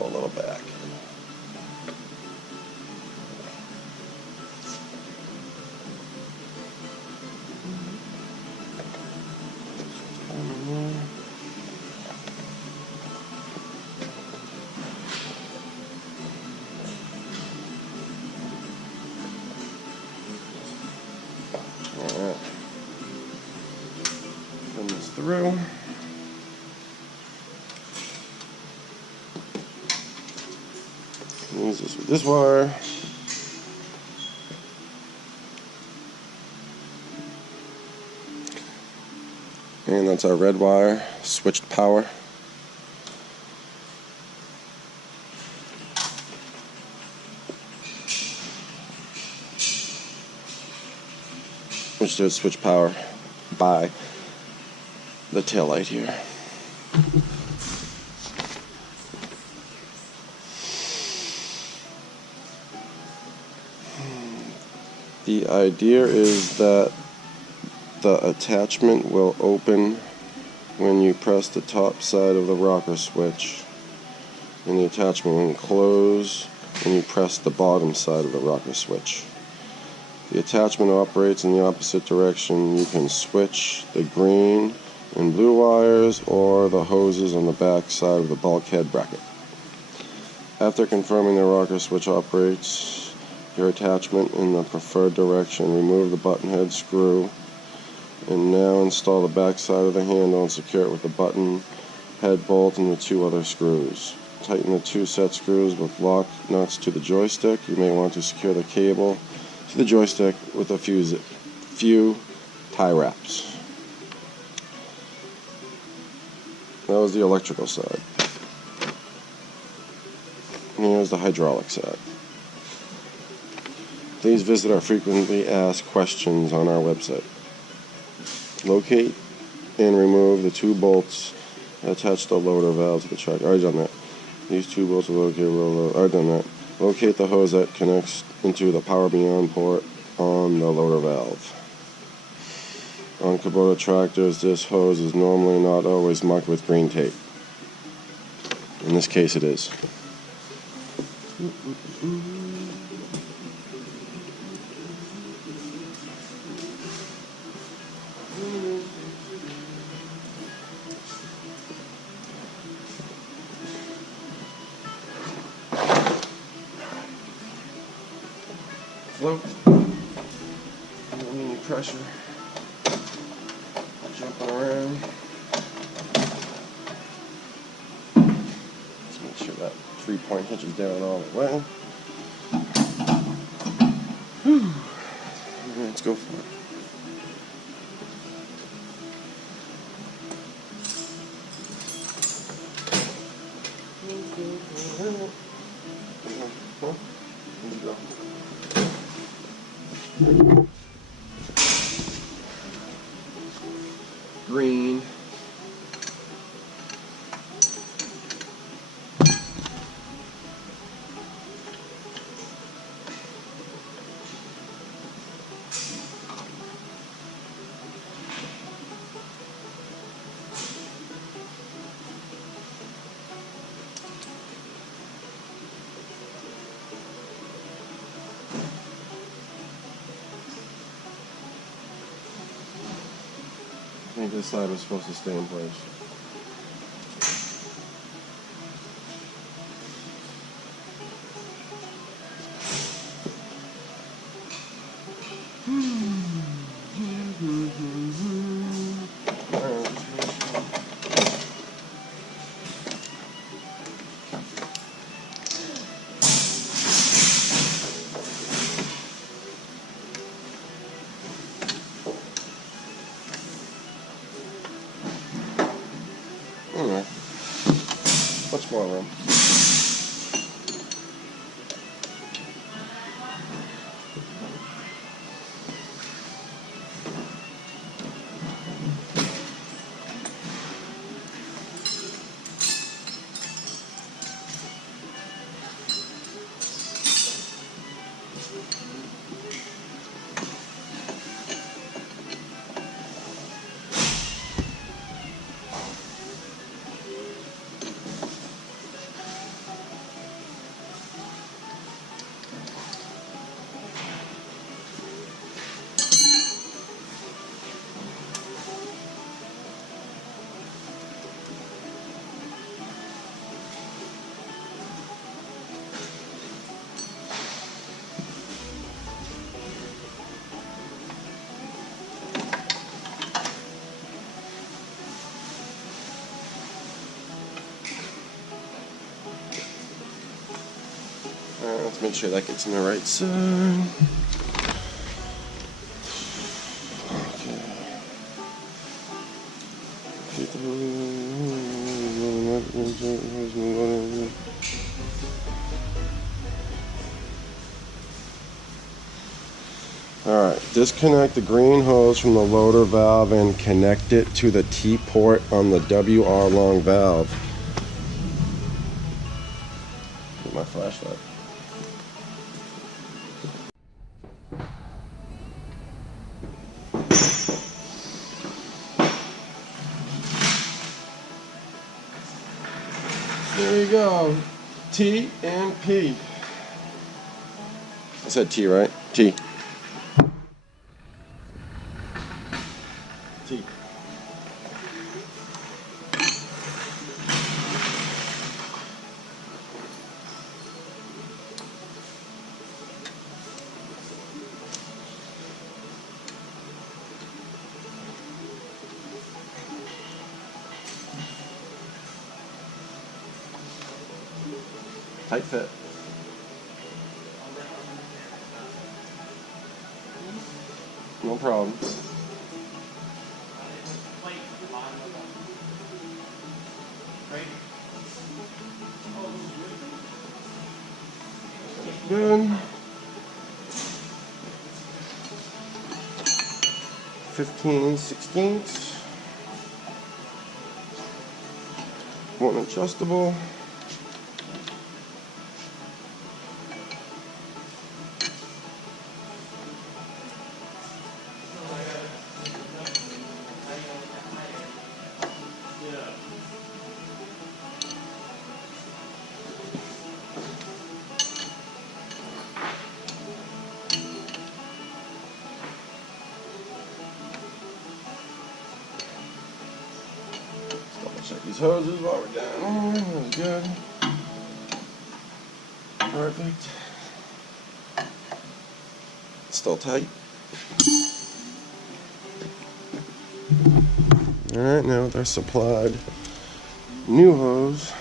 pull a little back. Alright. Run this through. Use this with this wire. And that's our red wire, switched power. Which does switch power by the tail light here. The idea is that the attachment will open when you press the top side of the rocker switch, and the attachment will close when you press the bottom side of the rocker switch. The attachment operates in the opposite direction. You can switch the green and blue wires or the hoses on the back side of the bulkhead bracket. After confirming the rocker switch operates your attachment in the preferred direction, remove the button head screw and now install the back side of the handle and secure it with the button head bolt and the 2 other screws. Tighten the 2 set screws with lock nuts to the joystick. You may want to secure the cable to the joystick with a few tie wraps. That was the electrical side. And here's the hydraulic side. Please visit our frequently asked questions on our website. Locate and remove the 2 bolts that attach the loader valve to the track. Already done that. These 2 bolts are located. Already done that. Locate the hose that connects into the power beyond port on the loader valve. On Kubota tractors, this hose is normally not always marked with green tape. In this case, it is. Float. Don't need any pressure. Jumping around. Let's make sure that 3-point hitches down all the way. Whew. Let's go for it. Green. I think this side was supposed to stay in place. Alright, much more room. Let's make sure that gets in the right side. Alright, disconnect the green hose from the loader valve and connect it to the T-port on the WR long valve. Get my flashlight. There you go. T and P. I said T, right? T. T. Tight fit. No problem. Good. 15/16. One adjustable. Check these hoses while we're down here. That's good. Perfect. Still tight. Alright, now with our supplied new hose.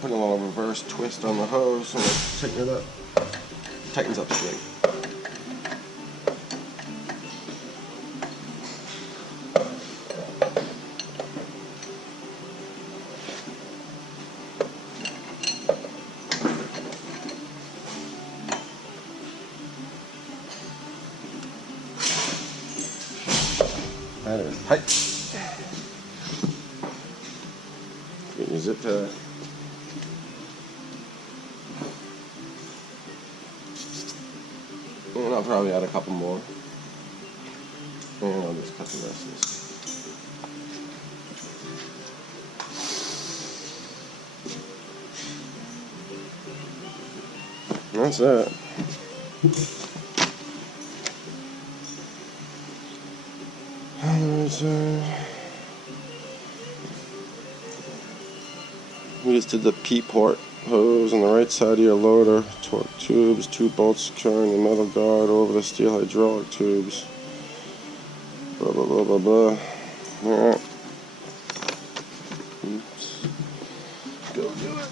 Putting a little reverse twist on the hose so it tighten it up. Tightens up straight. That is tight. Get your zip tie. And I'll probably add a couple more. And I'll just cut the rest of this. That's it. We just did the P-port hose on the right side of your loader, torque tubes, 2 bolts securing the metal guard over the steel hydraulic tubes. Blah blah blah blah blah. Alright. Oops. Go do it.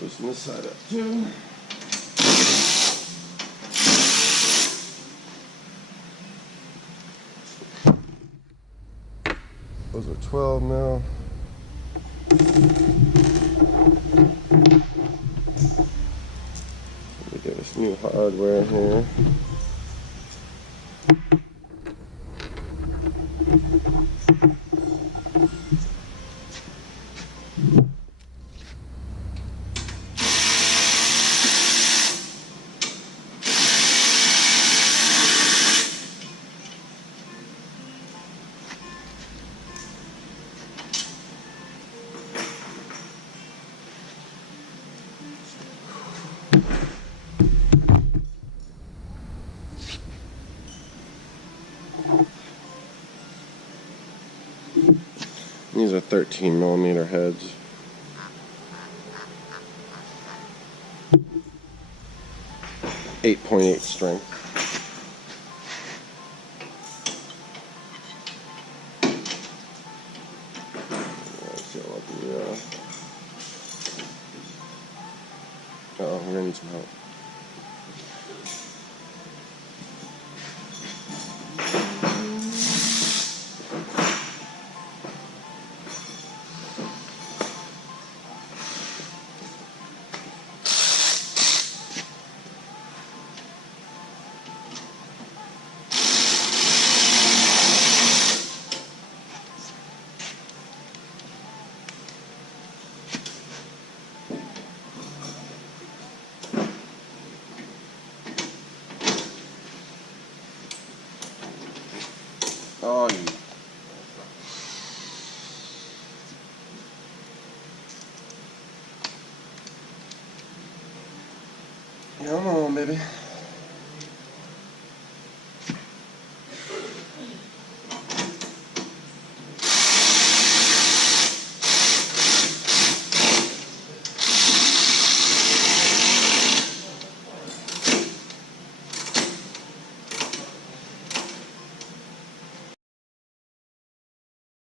Loosen this side up too. Those are 12 mil. Let me get this new hardware here. These are 13 millimeter heads. .8 strength. Let's see what the, we're gonna need some help. Oh, come on, baby.